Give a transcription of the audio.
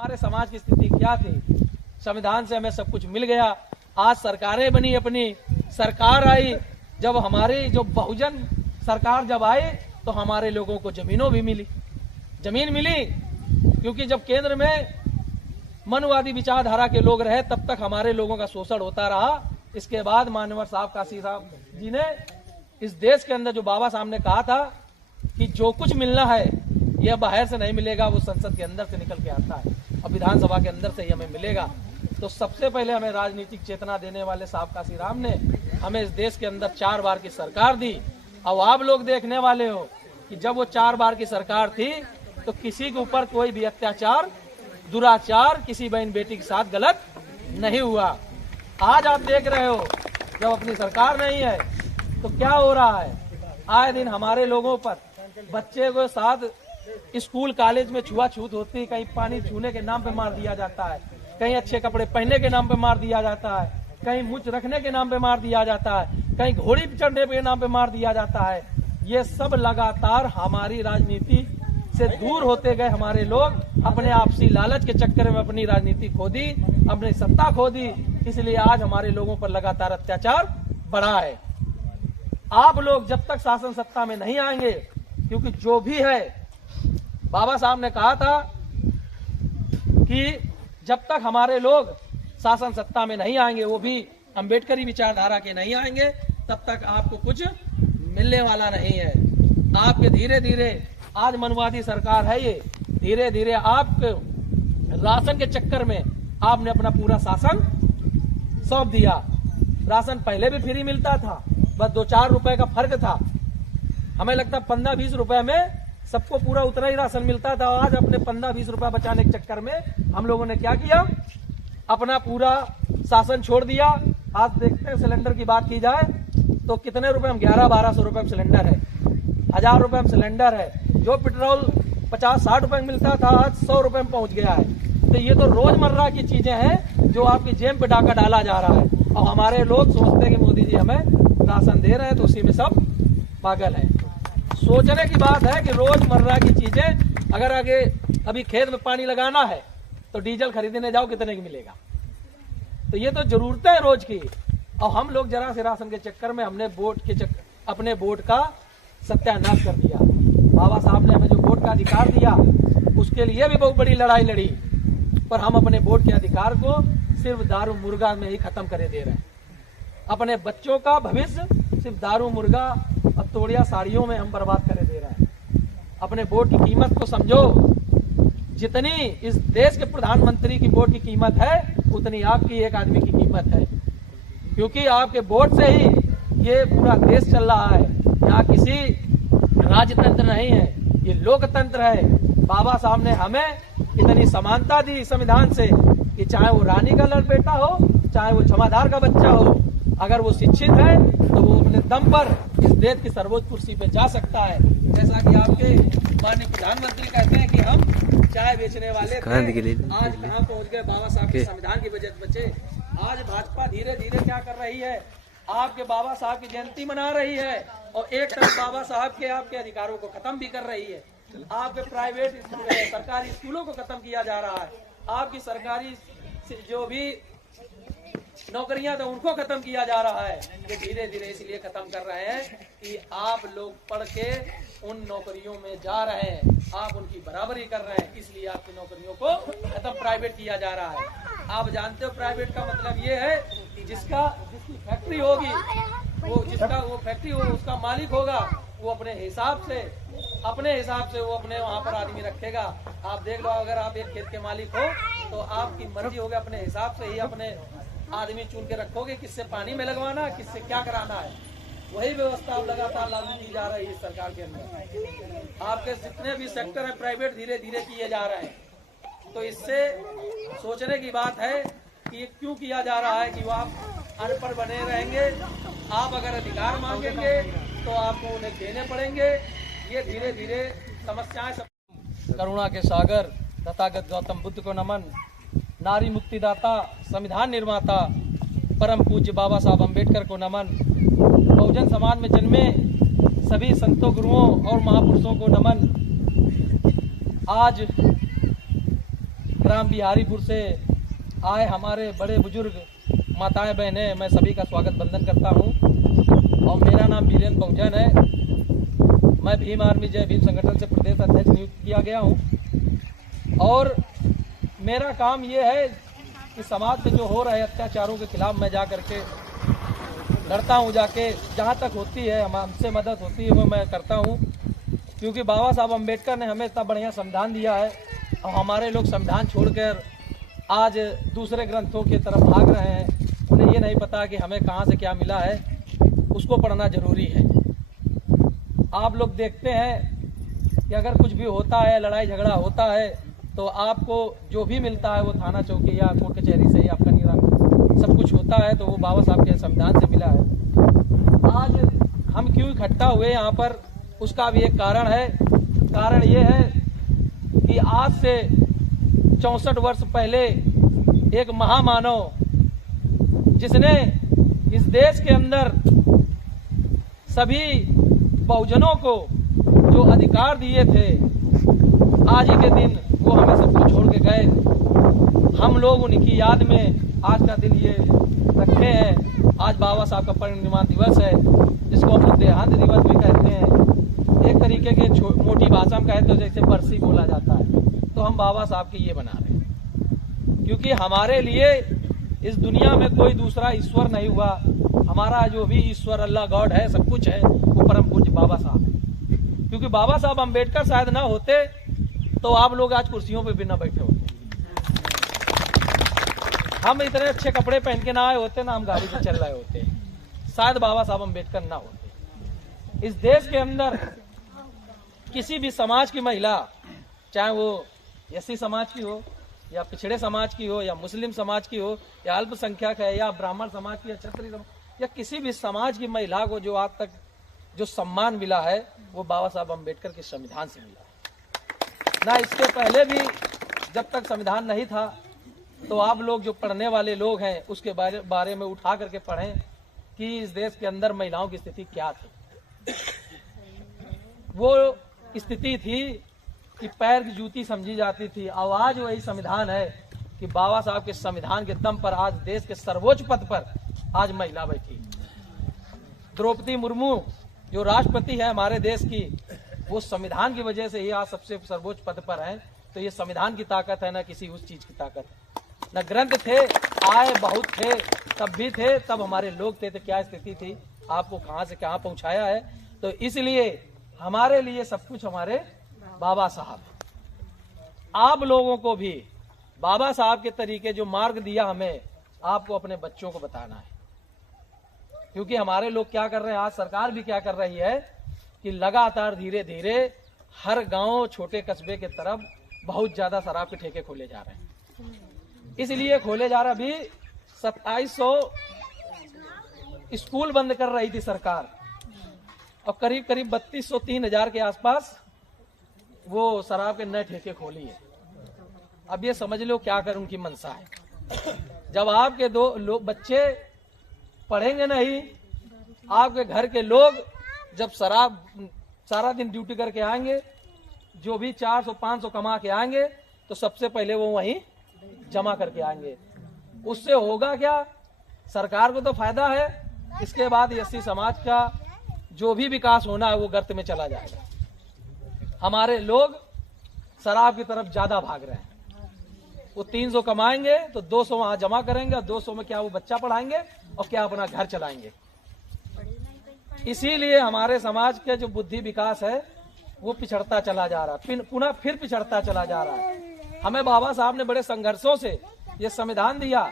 हमारे समाज की स्थिति क्या थी। संविधान से हमें सब कुछ मिल गया। आज सरकारें बनी, अपनी सरकार आई, जब हमारी जो बहुजन सरकार जब आई तो हमारे लोगों को जमीनों भी मिली। जमीन मिली क्योंकि जब केंद्र में मनुवादी विचारधारा के लोग रहे तब तक हमारे लोगों का शोषण होता रहा। इसके बाद माननीय साहब काशी साहब जी ने इस देश के अंदर जो बाबा साहब ने कहा था कि जो कुछ मिलना है यह बाहर से नहीं मिलेगा, वो संसद के अंदर से निकल के आता है और विधानसभा के अंदर से ही हमें मिलेगा। तो सबसे पहले हमें राजनीतिक चेतना देने वाले साहब काशी राम ने हमें इस देश के अंदर 4 बार की सरकार दी। अब आप लोग देखने वाले हो कि जब वो 4 बार की सरकार थी तो किसी के ऊपर कोई भी अत्याचार, दुराचार, किसी बहन बेटी के साथ गलत नहीं हुआ। आज आप देख रहे हो जब अपनी सरकार नहीं है तो क्या हो रहा है। आए दिन हमारे लोगों पर, बच्चे को साथ स्कूल कॉलेज में छुआछूत होती, कहीं पानी छूने के नाम पे मार दिया जाता है, कहीं अच्छे कपड़े पहनने के नाम पे मार दिया जाता है, कहीं मुछ रखने के नाम पे मार दिया जाता है, कहीं घोड़ी चढ़ने के नाम पे मार दिया जाता है। ये सब लगातार हमारी राजनीति से दूर होते गए। हमारे लोग अपने आपसी लालच के चक्कर में अपनी राजनीति खो दी, अपनी सत्ता खो दी, इसलिए आज हमारे लोगों पर लगातार अत्याचार बढ़ा है। आप लोग जब तक शासन सत्ता में नहीं आएंगे, क्योंकि जो भी है बाबा साहब ने कहा था कि जब तक हमारे लोग शासन सत्ता में नहीं आएंगे, वो भी अंबेडकरी विचारधारा के नहीं आएंगे, तब तक आपको कुछ मिलने वाला नहीं है। आपके धीरे धीरे आज मनवादी सरकार है, ये धीरे धीरे आप राशन के चक्कर में आपने अपना पूरा शासन सौंप दिया। राशन पहले भी फ्री मिलता था, बस 2-4 रुपए का फर्क था। हमें लगता 15-20 रुपए में सबको पूरा उतना ही राशन मिलता था। आज अपने 15-20 रुपए बचाने के चक्कर में हम लोगों ने क्या किया, अपना पूरा शासन छोड़ दिया। आज देखते हैं सिलेंडर की बात की जाए तो कितने रुपए में 1100-1200 रुपए में सिलेंडर है, 1000 रुपए में सिलेंडर है। जो पेट्रोल 50-60 रुपए में मिलता था आज 100 रुपए में पहुंच गया है। तो ये तो रोजमर्रा की चीजें हैं जो आपकी जेब पे डाका डाला जा रहा है और हमारे लोग सोचते हैं कि मोदी जी हमें राशन दे रहे हैं तो उसी में सब पागल है। सोचने की बात है कि रोजमर्रा की चीजें, अगर आगे अभी खेत में पानी लगाना है तो डीजल खरीदने जाओ कितने की मिलेगा। तो ये तो जरूरतें हैं रोज की, और हम लोग जरा से राशन के चक्कर में हमने अपने वोट का सत्यानाश कर दिया। बाबा साहब ने हमें जो वोट का अधिकार दिया उसके लिए भी बहुत बड़ी लड़ाई लड़ी, पर हम अपने वोट के अधिकार को सिर्फ दारू मुर्गा में ही खत्म करे दे रहे हैं। अपने बच्चों का भविष्य सिर्फ दारू मुर्गा और तोड़िया साड़ियों में हम बर्बाद करे दे रहे हैं। अपने वोट की कीमत को समझो। जितनी इस देश के प्रधानमंत्री की वोट की कीमत है उतनी आपकी एक आदमी की कीमत है, क्योंकि आपके वोट से ही ये पूरा देश चल रहा है। यहाँ किसी राजतंत्र नहीं है, ये लोकतंत्र है। बाबा साहब ने हमें इतनी समानता दी संविधान से कि चाहे वो रानी का लड़ बेटा हो, चाहे वो जमादार का बच्चा हो, अगर वो शिक्षित है तो वो अपने दम पर इस देश की सर्वोच्च कुर्सी पे जा सकता है। जैसा कि आपके माननीय प्रधानमंत्री कहते हैं कि हम चाय बेचने वाले थे, आज कहाँ पहुंच गए बाबा साहब के संविधान की वजह से बचे। आज भाजपा धीरे धीरे क्या कर रही है, आपके बाबा साहब की जयंती मना रही है और एक तरफ बाबा साहब के आपके अधिकारों को खत्म भी कर रही है। आपके प्राइवेट सरकारी स्कूलों को खत्म किया जा रहा है, आपकी सरकारी जो भी नौकरियां तो उनको खत्म किया जा रहा है। ये धीरे धीरे इसलिए खत्म कर रहे हैं कि आप लोग पढ़ के उन नौकरियों में जा रहे हैं, आप उनकी बराबरी कर रहे हैं, इसलिए आपकी नौकरियों को खत्म प्राइवेट किया जा रहा है। आप जानते हो प्राइवेट का मतलब ये है कि जिसकी फैक्ट्री होगी, वो फैक्ट्री हो उसका मालिक होगा, वो अपने हिसाब से वो अपने वहाँ पर आदमी रखेगा। आप देख लो, अगर आप एक खेत के मालिक हो तो आपकी मर्जी होगी, अपने हिसाब से ही अपने आदमी चुन के रखोगे, किससे पानी में लगवाना है, किससे क्या कराना है। वही व्यवस्था अब लगातार लागू की जा रही है इस सरकार के अंदर। आपके जितने भी सेक्टर है प्राइवेट धीरे धीरे किए जा रहे हैं। तो इससे सोचने की बात है कि ये क्यों किया जा रहा है कि वो आप अनपढ़ बने रहेंगे। आप अगर अधिकार मांगेंगे तो आपको उन्हें देने पड़ेंगे। ये धीरे धीरे समस्याएं। करुणा के सागर तथागत गौतम बुद्ध को नमन। नारी मुक्तिदाता, संविधान निर्माता परम पूज्य बाबा साहब अम्बेडकर को नमन। बहुजन समाज में जन्मे सभी संतों, गुरुओं और महापुरुषों को नमन। आज ग्राम बिहारीपुर से आए हमारे बड़े बुजुर्ग माताएं बहनें, मैं सभी का स्वागत बंदन करता हूं। और मेरा नाम वीरेंद्र बहुजन है। मैं भीम आर्मी जय भीम संगठन से प्रदेश अध्यक्ष नियुक्त किया गया हूं। और मेरा काम ये है कि समाज में जो हो रहे अत्याचारों के खिलाफ मैं जा करके लड़ता हूं। जाके जहां तक होती है हमसे मदद होती है वो मैं करता हूं, क्योंकि बाबा साहब अम्बेडकर ने हमें इतना बढ़िया संविधान दिया है और हमारे लोग संविधान छोड़कर आज दूसरे ग्रंथों की तरफ भाग रहे हैं। उन्हें ये नहीं पता कि हमें कहाँ से क्या मिला है, उसको पढ़ना जरूरी है। आप लोग देखते हैं कि अगर कुछ भी होता है, लड़ाई झगड़ा होता है, तो आपको जो भी मिलता है वो थाना चौकी या कोर्ट कचहरी से ही आपका निराकरण सब कुछ होता है, तो वो बाबा साहब के संविधान से मिला है। आज हम क्यों इकट्ठा हुए यहाँ पर, उसका भी एक कारण है। कारण ये है कि आज से 64 वर्ष पहले एक महामानव, जिसने इस देश के अंदर सभी बहुजनों को जो अधिकार दिए थे, आज ही के दिन वो हमें सबको छोड़ के गए। हम लोग उनकी याद में आज का दिन ये रखे हैं। आज बाबा साहब का परिनिर्वाण दिवस है, जिसको हम लोग देहांत दिवस भी कहते हैं। एक तरीके के मोटी भाषा में कहे तो जैसे बरसी बोला जाता है, तो हम बाबा साहब की ये बना रहे हैं, क्योंकि हमारे लिए इस दुनिया में कोई दूसरा ईश्वर नहीं हुआ। हमारा जो भी ईश्वर अल्लाह गॉड है, सब कुछ है, वो परम पूज्य बाबा साहब है। क्योंकि बाबा साहब अम्बेडकर शायद ना होते तो आप लोग आज कुर्सियों पे भी ना बैठे होते, हम इतने अच्छे कपड़े पहन के ना आए होते, ना हम गाड़ी पे चल रहे होते, शायद बाबा साहब अम्बेडकर ना होते। इस देश के अंदर किसी भी समाज की महिला, चाहे वो एससी समाज की हो या पिछड़े समाज की हो या मुस्लिम समाज की हो या अल्पसंख्यक है या ब्राह्मण समाज की या क्षत्रिय समाज या किसी भी समाज की महिला को जो आज तक जो सम्मान मिला है, वो बाबा साहब अम्बेडकर के संविधान से मिला है। ना इसके पहले भी जब तक संविधान नहीं था, तो आप लोग जो पढ़ने वाले लोग हैं उसके बारे में उठा करके पढ़ें कि इस देश के अंदर महिलाओं की स्थिति क्या थी। वो स्थिति थी कि पैर की जूती समझी जाती थी। और आज वही संविधान है कि बाबा साहब के संविधान के दम पर आज देश के सर्वोच्च पद पर आज महिला बैठी। द्रौपदी मुर्मू जो राष्ट्रपति है हमारे देश की, वो संविधान की वजह से ही आज सबसे सर्वोच्च पद पर है। तो ये संविधान की ताकत है, ना किसी उस चीज की ताकत है। न ग्रंथ थे, आए बहुत थे, तब भी थे, तब हमारे लोग थे, तो क्या स्थिति थी, आपको कहां से कहां पहुंचाया है। तो इसलिए हमारे लिए सब कुछ हमारे बाबा साहब। आप लोगों को भी बाबा साहब के तरीके जो मार्ग दिया हमें, आपको अपने बच्चों को बताना है। क्योंकि हमारे लोग क्या कर रहे हैं, आज सरकार भी क्या कर रही है कि लगातार धीरे धीरे हर गांव, छोटे कस्बे के तरफ बहुत ज्यादा शराब के ठेके खोले जा रहे हैं। इसलिए खोले जा रहा, अभी 2700 स्कूल बंद कर रही थी सरकार, और करीब करीब 3200 3000 के आसपास वो शराब के नए ठेके खोली है। अब ये समझ लो क्या कर उनकी मंशा है। जब आपके दो बच्चे पढ़ेंगे नहीं, आपके घर के लोग जब शराब सारा दिन ड्यूटी करके आएंगे, जो भी 400-500 कमा के आएंगे, तो सबसे पहले वो वहीं जमा करके आएंगे। उससे होगा क्या, सरकार को तो फायदा है, इसके बाद एससी समाज का जो भी विकास होना है वो गर्त में चला जाएगा। हमारे लोग शराब की तरफ ज्यादा भाग रहे हैं। वो 300 कमाएंगे तो 200 वहां जमा करेंगे, और 200 में क्या वो बच्चा पढ़ाएंगे और क्या अपना घर चलाएंगे। इसीलिए हमारे समाज के जो बुद्धि विकास है वो पिछड़ता चला जा रहा है, पुनः फिर पिछड़ता चला जा रहा है। हमें बाबा साहब ने बड़े संघर्षों से ये संविधान दिया।